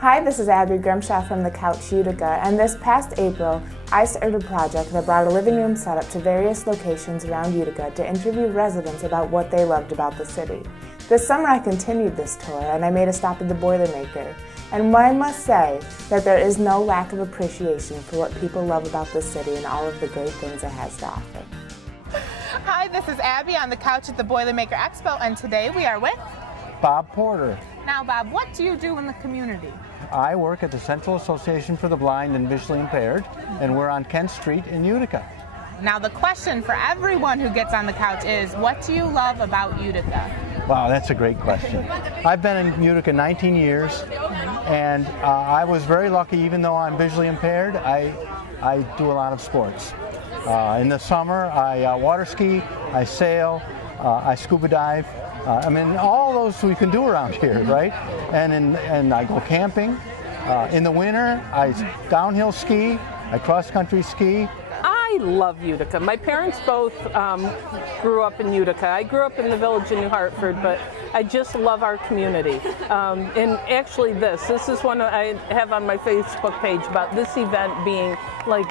Hi, this is Abby Grimshaw from the Couch Utica, and this past April, I started a project that brought a living room setup to various locations around Utica to interview residents about what they loved about the city. This summer I continued this tour and I made a stop at the Boilermaker, and I must say that there is no lack of appreciation for what people love about this city and all of the great things it has to offer. Hi, this is Abby on the couch at the Boilermaker Expo, and today we are with Bob Porter. Now, Bob, what do you do in the community? I work at the Central Association for the Blind and Visually Impaired, and we're on Kent Street in Utica. Now, the question for everyone who gets on the couch is, what do you love about Utica? Wow, that's a great question. I've been in Utica 19 years, and I was very lucky. Even though I'm visually impaired, I do a lot of sports. In the summer, I water ski, I sail, I scuba dive. I mean, all those we can do around here, right? And I go camping. In the winter, I downhill ski, I cross-country ski. I love Utica. My parents both grew up in Utica. I grew up in the village in New Hartford, but I just love our community. And actually this is one I have on my Facebook page about this event being like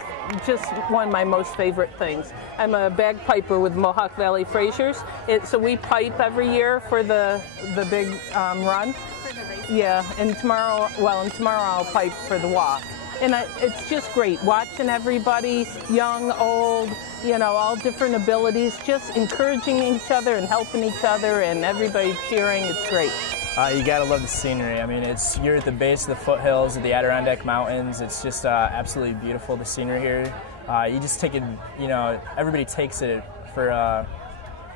just one of my most favorite things. I'm a bagpiper with Mohawk Valley Fraziers. So we pipe every year for the big run. For the race? Yeah, and tomorrow I'll pipe for the walk. And it's just great watching everybody, young, old, you know, all different abilities, just encouraging each other and helping each other and everybody cheering. It's great. You gotta love the scenery. I mean, you're at the base of the foothills of the Adirondack Mountains. It's just absolutely beautiful, the scenery here. You just take it, you know, everybody takes it for,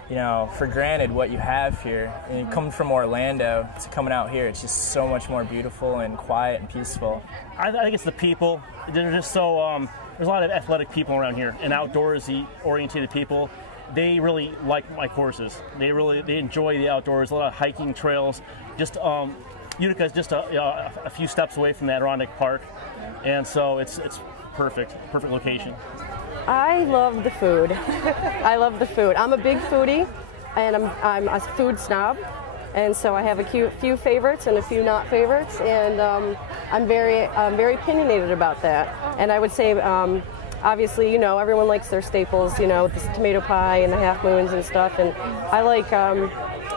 you know, for granted what you have here. And coming from Orlando to coming out here, it's just so much more beautiful and quiet and peaceful. I think it's the people. They're just so, there's a lot of athletic people around here and outdoorsy oriented people. They really like my courses. They enjoy the outdoors, a lot of hiking trails. Just Utica is just a few steps away from the Adirondack Park, and so it's perfect location. I love the food. I love the food. I'm a big foodie, and I'm a food snob, and so I have a few favorites and a few not favorites, and I'm very opinionated about that. And I would say, obviously, you know, everyone likes their staples, you know, the tomato pie and the half moons and stuff, and I like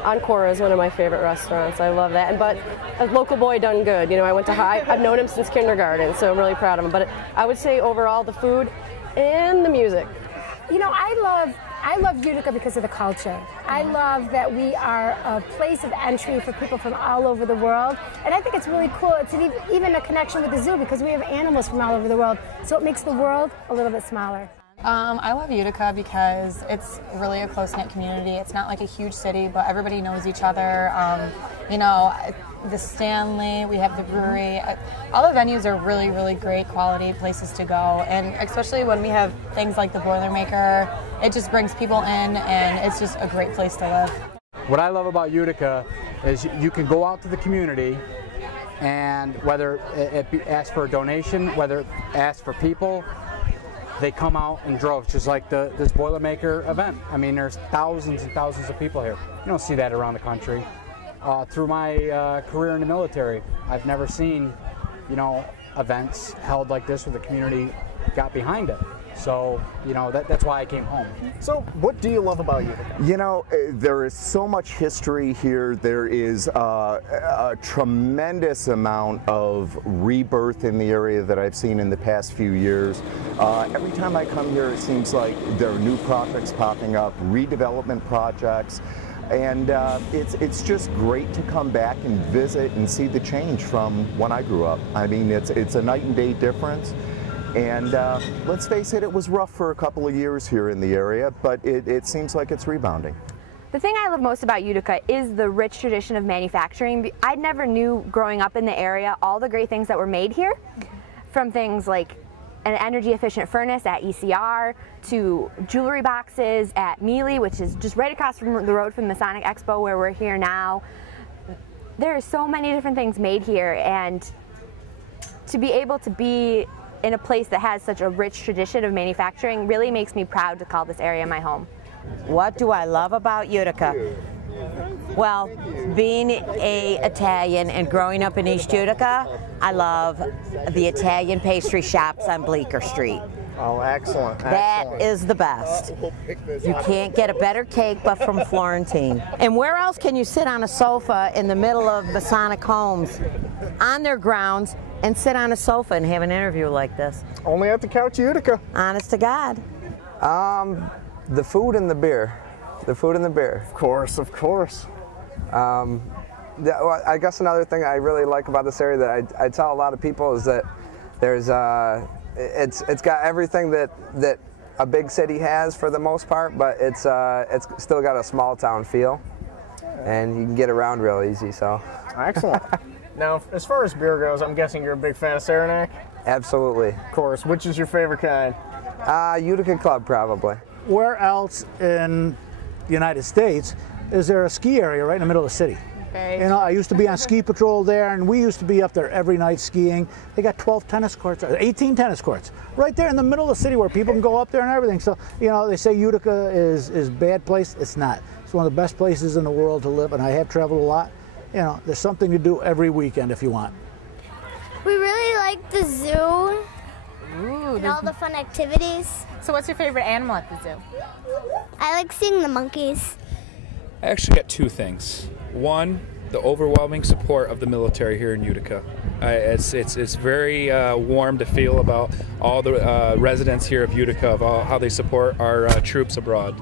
Encore is one of my favorite restaurants. I love that. But a local boy done good. You know, I've known him since kindergarten, so I'm really proud of him. But I would say overall the food and the music. You know, I love Utica because of the culture. I love that we are a place of entry for people from all over the world. And I think it's really cool. It's even a connection with the zoo because we have animals from all over the world. So it makes the world a little bit smaller. I love Utica because it's really a close-knit community. It's not like a huge city, but everybody knows each other. You know, the Stanley, we have the brewery. All the venues are really, really great quality places to go. And especially when we have things like the Boilermaker, it just brings people in and it's just a great place to live. What I love about Utica is you can go out to the community and whether it be ask for a donation, whether it ask for people, they come out in droves, just like this Boilermaker event. I mean, there's thousands and thousands of people here. You don't see that around the country. Through my career in the military, I've never seen, you know, events held like this where the community got behind it. So, you know, that's why I came home. So, what do you love about Utica? You know, there is so much history here. There is a tremendous amount of rebirth in the area that I've seen in the past few years. Every time I come here, it seems like there are new projects popping up, redevelopment projects. And it's just great to come back and visit and see the change from when I grew up. I mean, it's a night and day difference. And let's face it, it was rough for a couple of years here in the area, but it seems like it's rebounding. The thing I love most about Utica is the rich tradition of manufacturing. I never knew growing up in the area all the great things that were made here, from things like an energy efficient furnace at ECR to jewelry boxes at Mealy, which is just right across from the road from the Masonic Expo where we're here now. There are so many different things made here, and to be able to be in a place that has such a rich tradition of manufacturing really makes me proud to call this area my home. What do I love about Utica? Well, being a Italian and growing up in East Utica, I love the Italian pastry shops on Bleecker Street. Oh, excellent. That is the best. You can't get a better cake but from Florentine. And where else can you sit on a sofa in the middle of Masonic homes on their grounds and sit on a sofa and have an interview like this? Only at the Couch Utica. Honest to God. The food and the beer. The food and the beer. Of course, of course. Well, I guess another thing I really like about this area that I tell a lot of people is that there's it's got everything that a big city has for the most part, but it's still got a small town feel, and you can get around real easy. So excellent. Now, as far as beer goes, I'm guessing you're a big fan of Saranac? Absolutely. Of course. Which is your favorite kind? Utica Club, probably. Where else in the United States is there a ski area right in the middle of the city? Okay. You know, I used to be on ski patrol there, and we used to be up there every night skiing. They got 12 tennis courts, 18 tennis courts, right there in the middle of the city where people can go up there and everything. So, you know, they say Utica is a bad place. It's not. It's one of the best places in the world to live, and I have traveled a lot. You know, there's something to do every weekend if you want. We really like the zoo. Ooh, and all the fun activities. So what's your favorite animal at the zoo? I like seeing the monkeys. I actually got two things. One, the overwhelming support of the military here in Utica. It's very warm to feel about all the residents here of Utica, of how they support our troops abroad.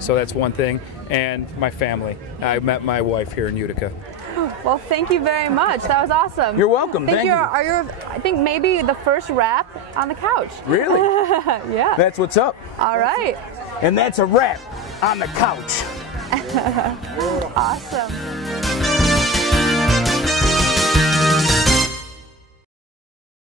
So that's one thing. And my family. I met my wife here in Utica. Well, thank you very much. That was awesome. You're welcome. Thank you. I think maybe the first wrap on the couch. Really? Yeah. That's what's up. All right. And that's a wrap on the couch. Awesome.